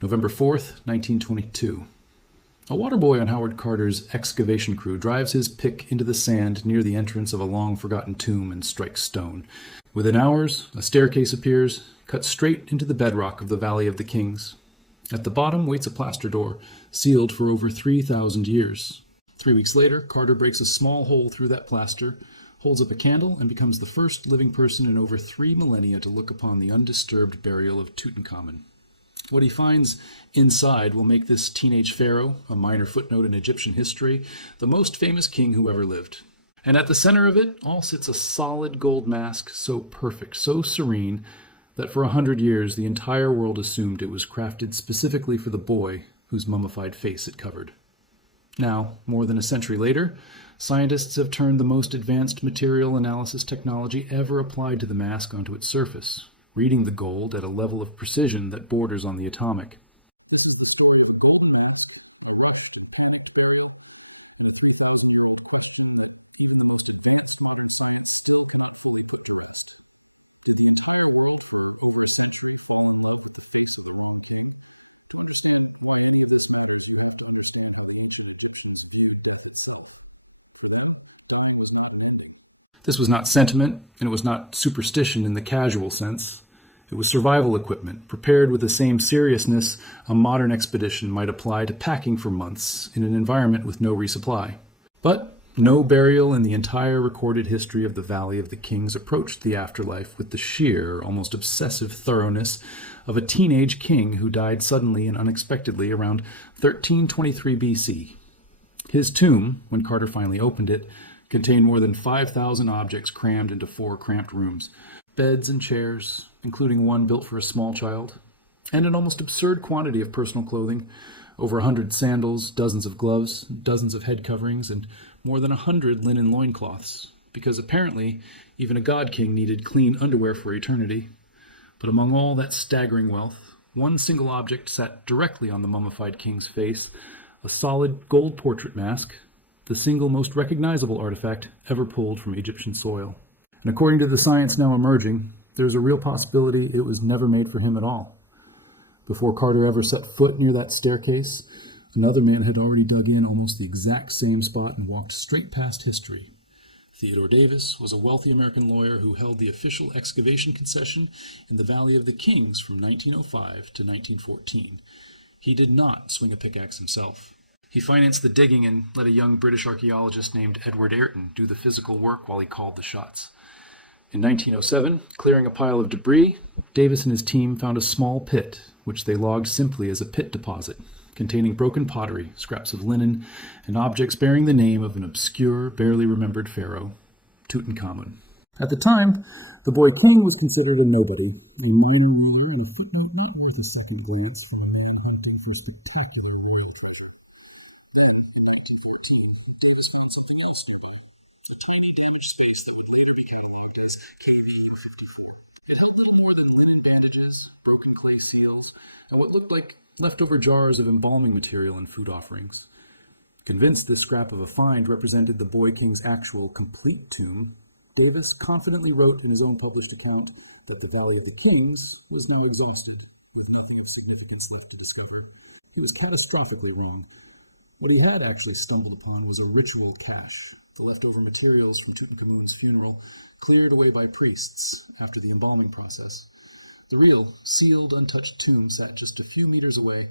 November 4th, 1922. A waterboy on Howard Carter's excavation crew drives his pick into the sand near the entrance of a long-forgotten tomb and strikes stone. Within hours, a staircase appears, cut straight into the bedrock of the Valley of the Kings. At the bottom waits a plaster door, sealed for over 3,000 years. 3 weeks later, Carter breaks a small hole through that plaster, holds up a candle, and becomes the first living person in over 3 millennia to look upon the undisturbed burial of Tutankhamun. What he finds inside will make this teenage pharaoh, a minor footnote in Egyptian history, the most famous king who ever lived. And at the center of it all sits a solid gold mask, so perfect, so serene, that for 100 years the entire world assumed it was crafted specifically for the boy whose mummified face it covered. Now, more than a century later, scientists have turned the most advanced material analysis technology ever applied to the mask onto its surface, reading the gold at a level of precision that borders on the atomic. This was not sentiment, and it was not superstition in the casual sense. It was survival equipment, prepared with the same seriousness a modern expedition might apply to packing for months in an environment with no resupply. But no burial in the entire recorded history of the Valley of the Kings approached the afterlife with the sheer, almost obsessive thoroughness of a teenage king who died suddenly and unexpectedly around 1323 BC. His tomb, when Carter finally opened it, contained more than 5,000 objects crammed into 4 cramped rooms. Beds and chairs, including one built for a small child, and an almost absurd quantity of personal clothing, over 100 sandals, dozens of gloves, dozens of head coverings, and more than 100 linen loincloths, because apparently even a god king needed clean underwear for eternity. But among all that staggering wealth, one single object sat directly on the mummified king's face, a solid gold portrait mask, the single most recognizable artifact ever pulled from Egyptian soil. And according to the science now emerging, there's a real possibility it was never made for him at all. Before Carter ever set foot near that staircase, another man had already dug in almost the exact same spot and walked straight past history. Theodore Davis was a wealthy American lawyer who held the official excavation concession in the Valley of the Kings from 1905 to 1914. He did not swing a pickaxe himself. He financed the digging and let a young British archaeologist named Edward Ayrton do the physical work while he called the shots. In 1907, clearing a pile of debris, Davis and his team found a small pit, which they logged simply as a pit deposit, containing broken pottery, scraps of linen, and objects bearing the name of an obscure, barely remembered pharaoh, Tutankhamun. At the time, the boy king was considered a nobody, a minor with the second grades for a man who built for spectacular royalties. Broken clay seals, and what looked like leftover jars of embalming material and food offerings. Convinced this scrap of a find represented the boy king's actual complete tomb, Davis confidently wrote in his own published account that the Valley of the Kings was now exhausted, with nothing of significance left to discover. He was catastrophically wrong. What he had actually stumbled upon was a ritual cache, the leftover materials from Tutankhamun's funeral cleared away by priests after the embalming process. The real, sealed, untouched tomb sat just a few meters away,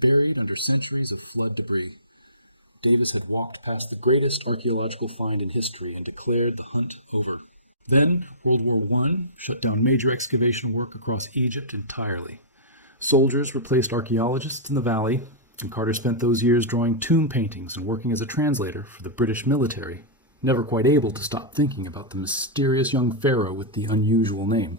buried under centuries of flood debris. Davis had walked past the greatest archaeological find in history and declared the hunt over. Then, World War I shut down major excavation work across Egypt entirely. Soldiers replaced archaeologists in the valley, and Carter spent those years drawing tomb paintings and working as a translator for the British military, never quite able to stop thinking about the mysterious young pharaoh with the unusual name.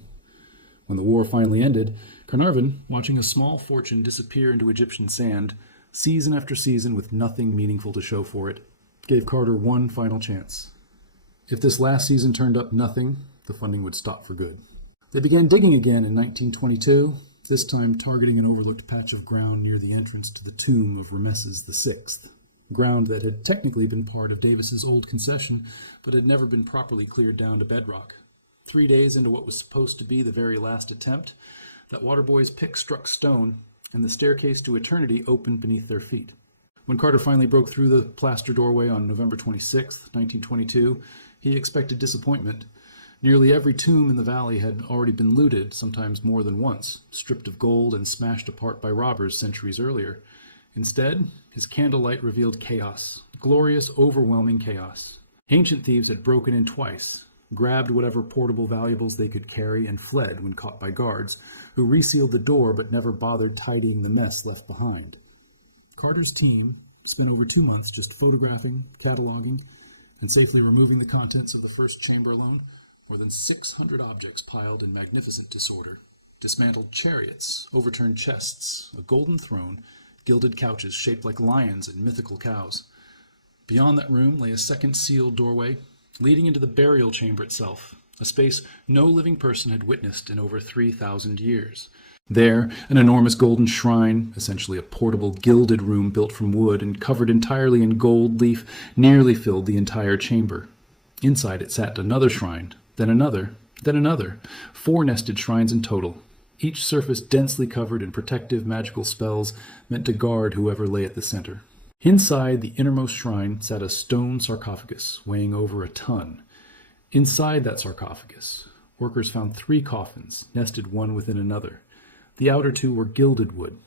When the war finally ended, Carnarvon, watching a small fortune disappear into Egyptian sand, season after season with nothing meaningful to show for it, gave Carter one final chance. If this last season turned up nothing, the funding would stop for good. They began digging again in 1922, this time targeting an overlooked patch of ground near the entrance to the tomb of Ramesses VI, ground that had technically been part of Davis's old concession, but had never been properly cleared down to bedrock. 3 days into what was supposed to be the very last attempt, that waterboy's pick struck stone, and the staircase to eternity opened beneath their feet. When Carter finally broke through the plaster doorway on November 26, 1922, he expected disappointment. Nearly every tomb in the valley had already been looted, sometimes more than once, stripped of gold and smashed apart by robbers centuries earlier. Instead, his candlelight revealed chaos, glorious, overwhelming chaos. Ancient thieves had broken in twice, grabbed whatever portable valuables they could carry, and fled when caught by guards, who resealed the door but never bothered tidying the mess left behind. Carter's team spent over 2 months just photographing, cataloging, and safely removing the contents of the first chamber alone. More than 600 objects piled in magnificent disorder. Dismantled chariots, overturned chests, a golden throne, gilded couches shaped like lions and mythical cows. Beyond that room lay a second sealed doorway, leading into the burial chamber itself, a space no living person had witnessed in over 3,000 years. There, an enormous golden shrine, essentially a portable gilded room built from wood and covered entirely in gold leaf, nearly filled the entire chamber. Inside it sat another shrine, then another, 4 nested shrines in total, each surface densely covered in protective magical spells meant to guard whoever lay at the center. Inside the innermost shrine sat a stone sarcophagus weighing over a ton. Inside that sarcophagus, workers found 3 coffins, nested one within another. The outer 2 were gilded wood.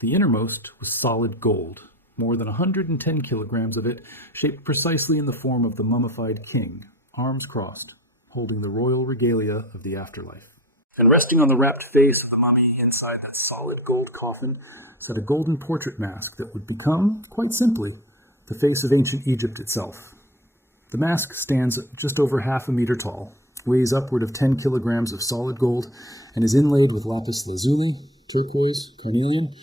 The innermost was solid gold, more than 110 kilograms of it, shaped precisely in the form of the mummified king, arms crossed, holding the royal regalia of the afterlife. And resting on the wrapped face of the mummy inside that solid gold coffin sat a golden portrait mask that would become, quite simply, the face of ancient Egypt itself. The mask stands just over half a meter tall, weighs upward of 10 kilograms of solid gold, and is inlaid with lapis lazuli, turquoise, carnelian,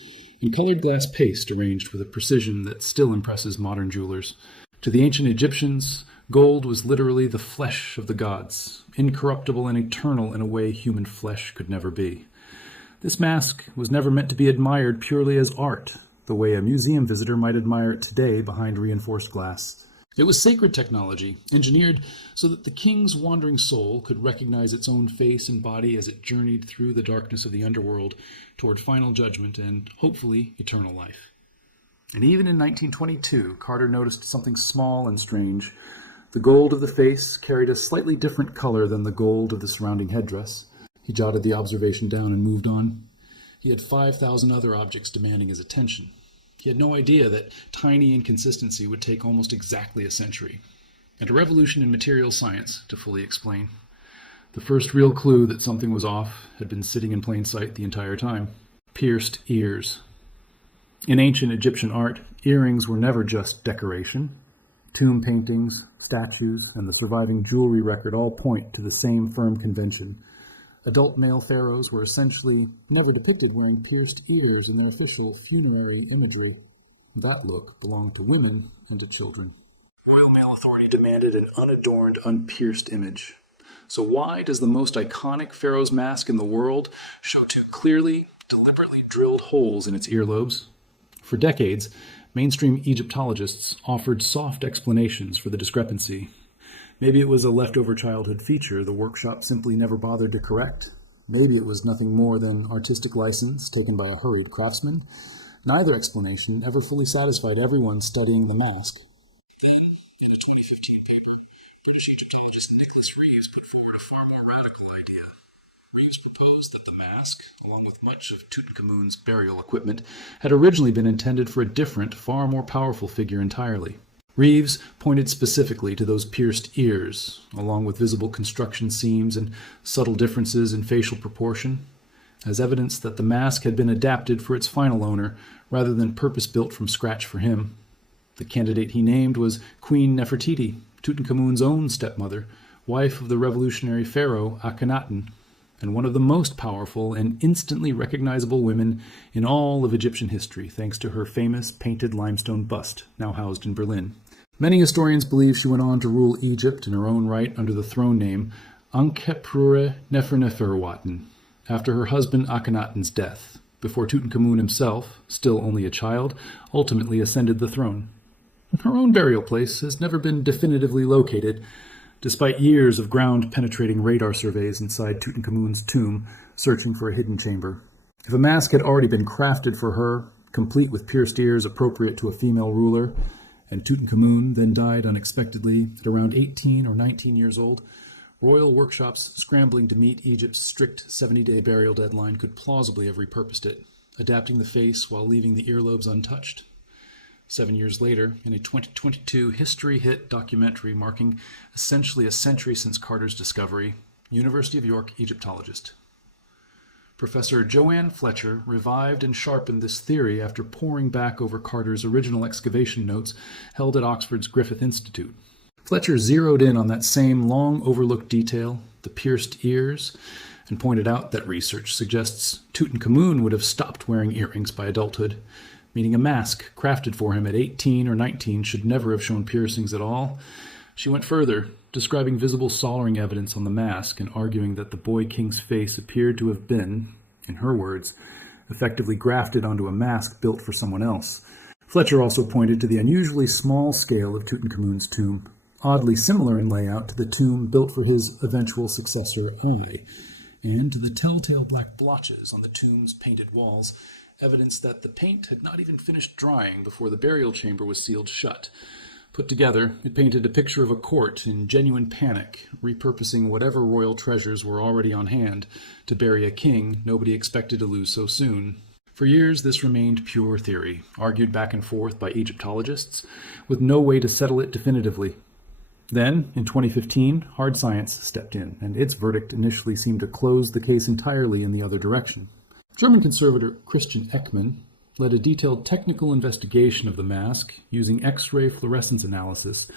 and colored glass paste arranged with a precision that still impresses modern jewelers. To the ancient Egyptians, gold was literally the flesh of the gods, incorruptible and eternal in a way human flesh could never be. This mask was never meant to be admired purely as art, the way a museum visitor might admire it today behind reinforced glass. It was sacred technology, engineered so that the king's wandering soul could recognize its own face and body as it journeyed through the darkness of the underworld toward final judgment and, hopefully, eternal life. And even in 1922, Carter noticed something small and strange. The gold of the face carried a slightly different color than the gold of the surrounding headdress. He jotted the observation down and moved on. He had 5,000 other objects demanding his attention. He had no idea that tiny inconsistency would take almost exactly a century, and a revolution in material science to fully explain. The first real clue that something was off had been sitting in plain sight the entire time. Pierced ears. In ancient Egyptian art, earrings were never just decoration. Tomb paintings, statues, and the surviving jewelry record all point to the same firm convention. Adult male pharaohs were essentially never depicted wearing pierced ears in their official funerary imagery. That look belonged to women and to children. Royal male authority demanded an unadorned, unpierced image. So why does the most iconic pharaoh's mask in the world show 2 clearly, deliberately drilled holes in its earlobes? For decades, mainstream Egyptologists offered soft explanations for the discrepancy. Maybe it was a leftover childhood feature the workshop simply never bothered to correct. Maybe it was nothing more than artistic license taken by a hurried craftsman. Neither explanation ever fully satisfied everyone studying the mask. Then, in a 2015 paper, British Egyptologist Nicholas Reeves put forward a far more radical idea. Reeves proposed that the mask, along with much of Tutankhamun's burial equipment, had originally been intended for a different, far more powerful figure entirely. Reeves pointed specifically to those pierced ears, along with visible construction seams and subtle differences in facial proportion, as evidence that the mask had been adapted for its final owner, rather than purpose-built from scratch for him. The candidate he named was Queen Nefertiti, Tutankhamun's own stepmother, wife of the revolutionary pharaoh Akhenaten, and one of the most powerful and instantly recognizable women in all of Egyptian history, thanks to her famous painted limestone bust, now housed in Berlin. Many historians believe she went on to rule Egypt in her own right under the throne name Ankhepure Neferneferuaten, after her husband Akhenaten's death, before Tutankhamun himself, still only a child, ultimately ascended the throne. Her own burial place has never been definitively located, despite years of ground-penetrating radar surveys inside Tutankhamun's tomb, searching for a hidden chamber. If a mask had already been crafted for her, complete with pierced ears appropriate to a female ruler, and Tutankhamun then died unexpectedly at around 18 or 19 years old, royal workshops scrambling to meet Egypt's strict 70-day burial deadline could plausibly have repurposed it, adapting the face while leaving the earlobes untouched. 7 years later, in a 2022 history hit documentary marking essentially a century since Carter's discovery, University of York Egyptologist Professor Joanne Fletcher revived and sharpened this theory after poring back over Carter's original excavation notes held at Oxford's Griffith Institute. Fletcher zeroed in on that same long-overlooked detail, the pierced ears, and pointed out that research suggests Tutankhamun would have stopped wearing earrings by adulthood, meaning a mask crafted for him at 18 or 19 should never have shown piercings at all. She went further, describing visible soldering evidence on the mask and arguing that the boy king's face appeared to have been, in her words, effectively grafted onto a mask built for someone else. Fletcher also pointed to the unusually small scale of Tutankhamun's tomb, oddly similar in layout to the tomb built for his eventual successor, Ai, and to the telltale black blotches on the tomb's painted walls, evidence that the paint had not even finished drying before the burial chamber was sealed shut. Put together, it painted a picture of a court in genuine panic, repurposing whatever royal treasures were already on hand to bury a king nobody expected to lose so soon. For years, this remained pure theory, argued back and forth by Egyptologists, with no way to settle it definitively. Then, in 2015, hard science stepped in, and its verdict initially seemed to close the case entirely in the other direction. German conservator Christian Eckmann led a detailed technical investigation of the mask using X-ray fluorescence analysis,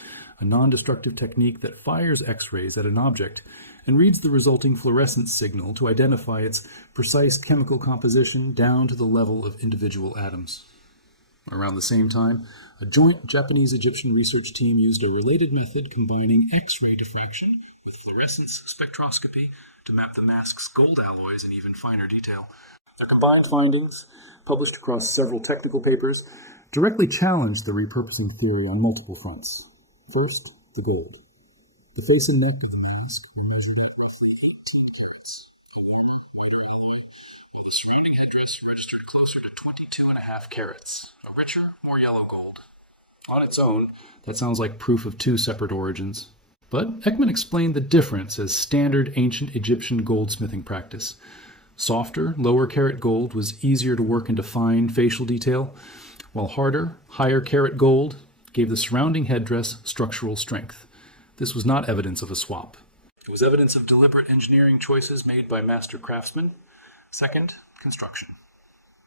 a non-destructive technique that fires X-rays at an object and reads the resulting fluorescence signal to identify its precise chemical composition down to the level of individual atoms. Around the same time, a joint Japanese-Egyptian research team used a related method combining X-ray diffraction with fluorescence spectroscopy to map the mask's gold alloys in even finer detail. Their combined findings, published across several technical papers, directly challenged the repurposing theory on multiple fronts. First, the gold. The face and neck of the mask were measured at roughly 18 carats. The surrounding headdress registered closer to 22.5 carats, a richer, more yellow gold. On its own, that sounds like proof of two separate origins. But Eckmann explained the difference as standard ancient Egyptian goldsmithing practice. Softer, lower carat gold was easier to work into fine facial detail, while harder, higher carat gold gave the surrounding headdress structural strength. This was not evidence of a swap. It was evidence of deliberate engineering choices made by master craftsmen. Second, construction.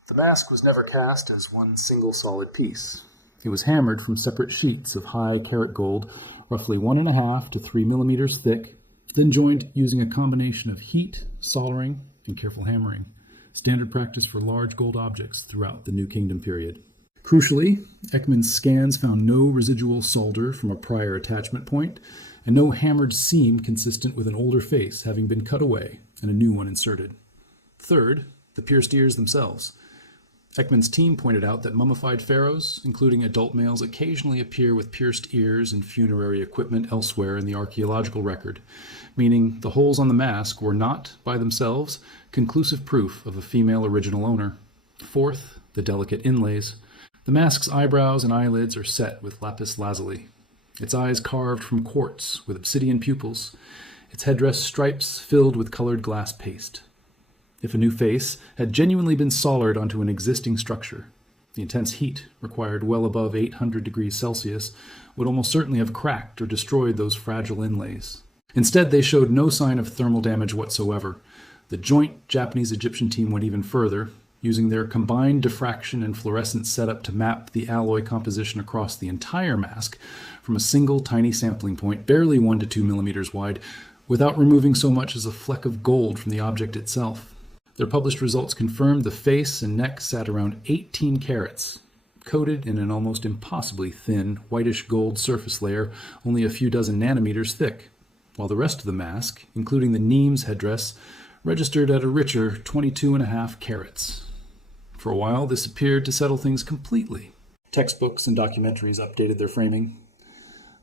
The mask was never cast as one single solid piece. It was hammered from separate sheets of high carat gold, roughly 1.5 to 3 millimeters thick, then joined using a combination of heat, soldering, and careful hammering, standard practice for large gold objects throughout the New Kingdom period. Crucially, Eckmann's scans found no residual solder from a prior attachment point, and no hammered seam consistent with an older face having been cut away and a new one inserted. Third, the pierced ears themselves. Eckmann's team pointed out that mummified pharaohs, including adult males, occasionally appear with pierced ears and funerary equipment elsewhere in the archaeological record, meaning the holes on the mask were not, by themselves, conclusive proof of a female original owner. Fourth, the delicate inlays. The mask's eyebrows and eyelids are set with lapis lazuli, its eyes carved from quartz with obsidian pupils, its headdress stripes filled with colored glass paste. If a new face had genuinely been soldered onto an existing structure, the intense heat, required well above 800 degrees Celsius, would almost certainly have cracked or destroyed those fragile inlays. Instead, they showed no sign of thermal damage whatsoever. The joint Japanese-Egyptian team went even further, using their combined diffraction and fluorescence setup to map the alloy composition across the entire mask from a single tiny sampling point, barely 1 to 2 millimeters wide, without removing so much as a fleck of gold from the object itself. Their published results confirmed the face and neck sat around 18 carats, coated in an almost impossibly thin, whitish gold surface layer only a few dozen nanometers thick, while the rest of the mask, including the Nemes headdress, registered at a richer 22.5 carats. For a while, this appeared to settle things completely. Textbooks and documentaries updated their framing.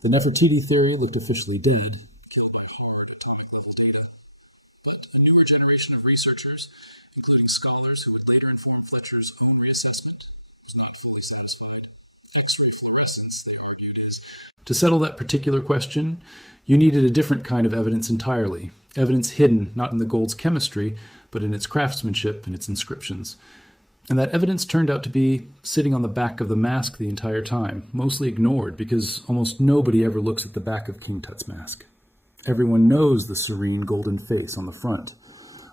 The Nefertiti theory looked officially dead, killed by hard atomic-level data. But a newer generation of researchers, including scholars who would later inform Fletcher's own reassessment, was not fully satisfied. X-ray fluorescence, they argued, is... To settle that particular question, you needed a different kind of evidence entirely, evidence hidden not in the gold's chemistry, but in its craftsmanship and its inscriptions. And that evidence turned out to be sitting on the back of the mask the entire time, mostly ignored because almost nobody ever looks at the back of King Tut's mask. Everyone knows the serene golden face on the front.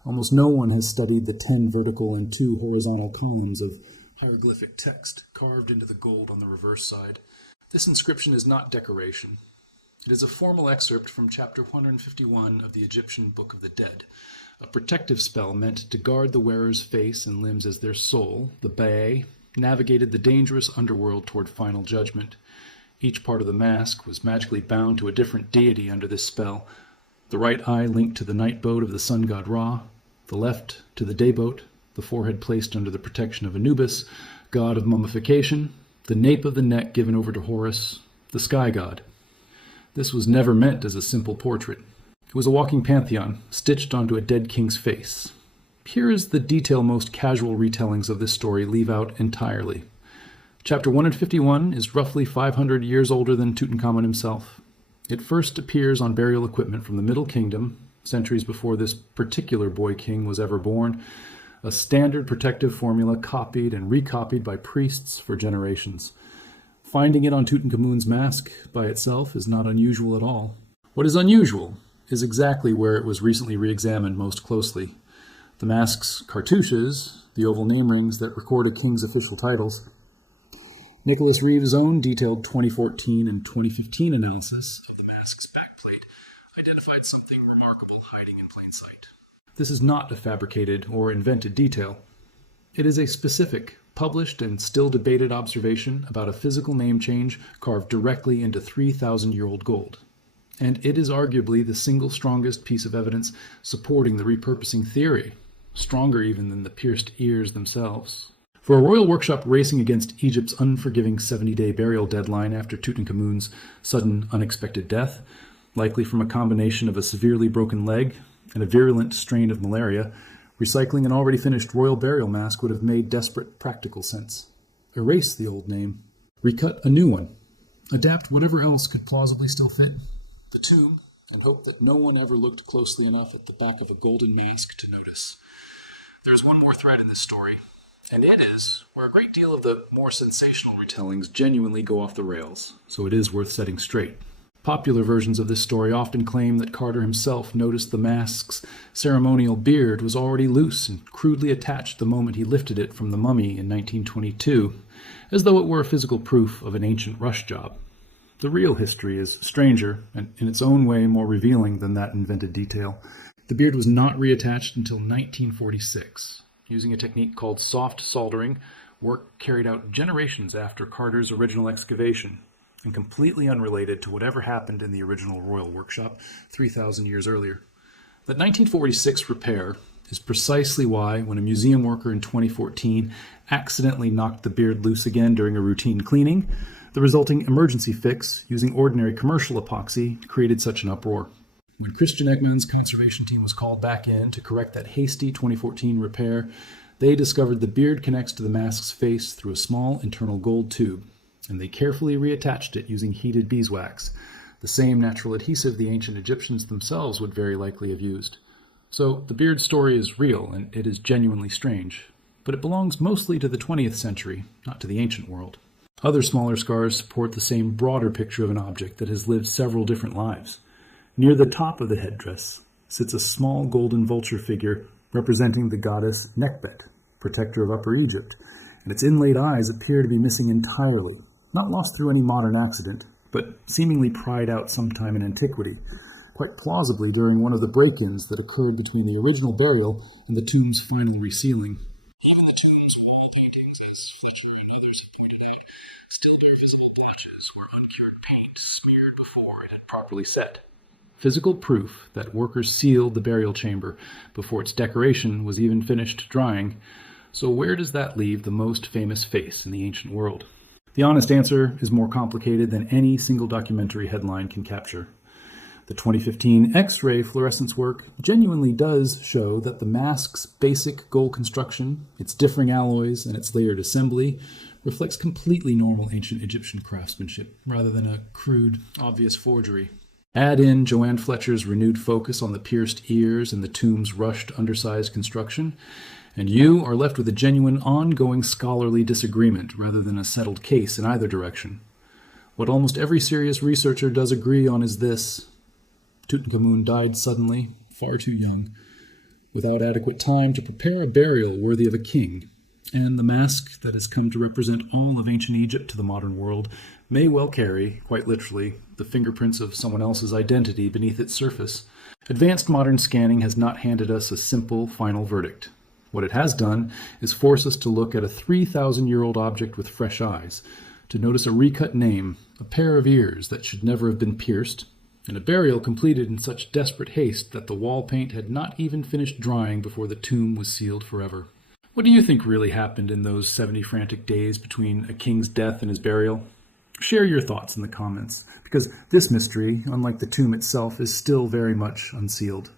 Almost no one has studied the 10 vertical and 2 horizontal columns of hieroglyphic text carved into the gold on the reverse side. This inscription is not decoration. It is a formal excerpt from chapter 151 of the Egyptian Book of the Dead, a protective spell meant to guard the wearer's face and limbs as their soul, the Bae, navigated the dangerous underworld toward final judgment. Each part of the mask was magically bound to a different deity under this spell. The right eye linked to the night boat of the sun god Ra, the left to the day boat, the forehead placed under the protection of Anubis, god of mummification, the nape of the neck given over to Horus, the sky god. This was never meant as a simple portrait. It was a walking pantheon, stitched onto a dead king's face. Here is the detail most casual retellings of this story leave out entirely. Chapter 151 is roughly 500 years older than Tutankhamun himself. It first appears on burial equipment from the Middle Kingdom, centuries before this particular boy king was ever born, a standard protective formula copied and recopied by priests for generations. Finding it on Tutankhamun's mask by itself is not unusual at all. What is unusual is exactly where it was recently re-examined most closely. The mask's cartouches, the oval name rings that record a king's official titles. Nicholas Reeves' own detailed 2014 and 2015 analysis of the mask's backplate identified something remarkable hiding in plain sight. This is not a fabricated or invented detail. It is a specific, published and still debated observation about a physical name change carved directly into 3,000-year-old gold. And it is arguably the single strongest piece of evidence supporting the repurposing theory, stronger even than the pierced ears themselves. For a royal workshop racing against Egypt's unforgiving 70-day burial deadline after Tutankhamun's sudden, unexpected death, likely from a combination of a severely broken leg and a virulent strain of malaria, recycling an already finished royal burial mask would have made desperate practical sense. Erase the old name, recut a new one, adapt whatever else could plausibly still fit the tomb, and hope that no one ever looked closely enough at the back of a golden mask to notice. There's one more thread in this story, and it is where a great deal of the more sensational retellings genuinely go off the rails, so it is worth setting straight. Popular versions of this story often claim that Carter himself noticed the mask's ceremonial beard was already loose and crudely attached the moment he lifted it from the mummy in 1922, as though it were a physical proof of an ancient rush job. The real history is stranger and in its own way more revealing than that invented detail. The beard was not reattached until 1946, using a technique called soft soldering, work carried out generations after Carter's original excavation, and completely unrelated to whatever happened in the original royal workshop 3,000 years earlier. That 1946 repair is precisely why, when a museum worker in 2014 accidentally knocked the beard loose again during a routine cleaning, the resulting emergency fix, using ordinary commercial epoxy, created such an uproar. When Christian Eckmann's conservation team was called back in to correct that hasty 2014 repair, they discovered the beard connects to the mask's face through a small internal gold tube, and they carefully reattached it using heated beeswax, the same natural adhesive the ancient Egyptians themselves would very likely have used. So the beard story is real, and it is genuinely strange, but it belongs mostly to the 20th century, not to the ancient world. Other smaller scars support the same broader picture of an object that has lived several different lives. Near the top of the headdress sits a small golden vulture figure representing the goddess Nekhbet, protector of Upper Egypt, and its inlaid eyes appear to be missing entirely, not lost through any modern accident, but seemingly pried out sometime in antiquity, quite plausibly during one of the break-ins that occurred between the original burial and the tomb's final resealing. Even the tomb's wall paintings, as Fletcher and others have pointed out, still bear visible patches where uncured paint smeared before it had properly set. Physical proof that workers sealed the burial chamber before its decoration was even finished drying. So where does that leave the most famous face in the ancient world? The honest answer is more complicated than any single documentary headline can capture. The 2015 X-ray fluorescence work genuinely does show that the mask's basic gold construction, its differing alloys, and its layered assembly reflects completely normal ancient Egyptian craftsmanship, rather than a crude, obvious forgery. Add in Joanne Fletcher's renewed focus on the pierced ears and the tomb's rushed, undersized construction, and you are left with a genuine, ongoing scholarly disagreement rather than a settled case in either direction. What almost every serious researcher does agree on is this: Tutankhamun died suddenly, far too young, without adequate time to prepare a burial worthy of a king, and the mask that has come to represent all of ancient Egypt to the modern world may well carry, quite literally, the fingerprints of someone else's identity beneath its surface. Advanced modern scanning has not handed us a simple, final verdict. What it has done is force us to look at a 3,000-year-old object with fresh eyes, to notice a recut name, a pair of ears that should never have been pierced, and a burial completed in such desperate haste that the wall paint had not even finished drying before the tomb was sealed forever. What do you think really happened in those 70 frantic days between a king's death and his burial? Share your thoughts in the comments, because this mystery, unlike the tomb itself, is still very much unsealed.